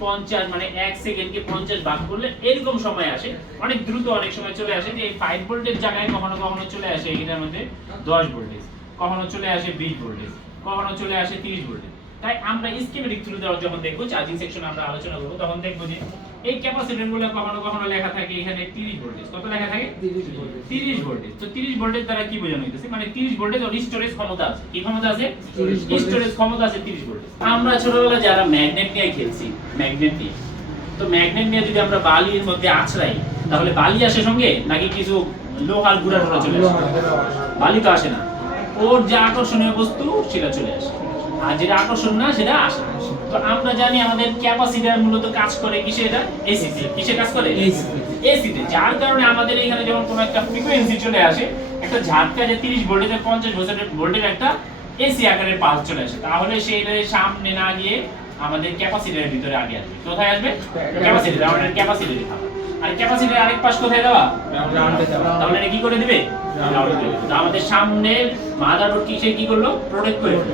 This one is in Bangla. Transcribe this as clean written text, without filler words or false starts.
50 মানে 1 সেকেন্ডকে 50 ভাগ করলে এরকম সময় আসে, অনেক দ্রুত অনেক সময় চলে আসে যে এই 5 ভোল্টের জায়গায় কখনো কখনো চলে আসে এটার মধ্যে 10 ভোল্টেজ, কখনো চলে আসে 20 ভোল্টেজ, কখনো চলে আসে 30 ভোল্টেজ। তাই আমরা স্কিমেটিক থ্রু দেওয়া যখন দেখব চার্জিং সেকশন আমরা আলোচনা করব তখন দেখব যে এই ক্যাপাসিটর গুলো কখনো কখনো লেখা থাকে এখানে 30 ভোল্টেজ, কত লেখা থাকে 30 ভোল্টেজ। তো 30 ভোল্টেজ দ্বারা কি বোঝানো হইতেছে, মানে 30 ভোল্টেজ ওর স্টোরেজ ক্ষমতা আছে। কি ক্ষমতা আছে? স্টোরেজ ক্ষমতা আছে 30 ভোল্টেজ। আমরা ছোটবেলায় যারা ম্যাগনেট নিয়ে খেলছি, ম্যাগনেট নিয়ে, তো ম্যাগনেট নিয়ে যদি আমরা বালির মধ্যে আছড়াই তাহলে বালি আসে সঙ্গে নাকি কিছু লোহার গুঁড়া টুড়া চলে আসে? বালি তো আসে না, ওর যে আকর্ষণীয় বস্তু সেটা চলে আসে, আর যেটা আকর্ষণ না সেটা আসে না। তো আমরা জানি আমাদের ক্যাপাসিটর মূলত কাজ করে কিসে? এটা এসিতে। কিসে কাজ করে? এসিতে। যার কারণে আমাদের এখানে যখন কোনো একটা ফ্রিকোয়েন্সি চলে আসে, একটা ঝাটকা যে 30 ভোল্টের 50 ভোল্টের একটা এসি আকারের পালস চলে আসে, তাহলে সেটা সামনে না গিয়ে আমাদের ক্যাপাসিটরের ভিতরে আগে আসবে। কোথায় আসবে? ক্যাপাসিটর। আমাদের ক্যাপাসিটরে থাকবে। আর ক্যাপাসিটরের আরেক পাশ কোথায় দেওয়া? গ্রাউন্ডে দেওয়া। তাহলে এটা কি করে দিবে? গ্রাউন্ডে দিবে। তো আমাদের সামনের মাদারবোর্ড কিসে কি করলো? প্রোটেক্ট করে দিল।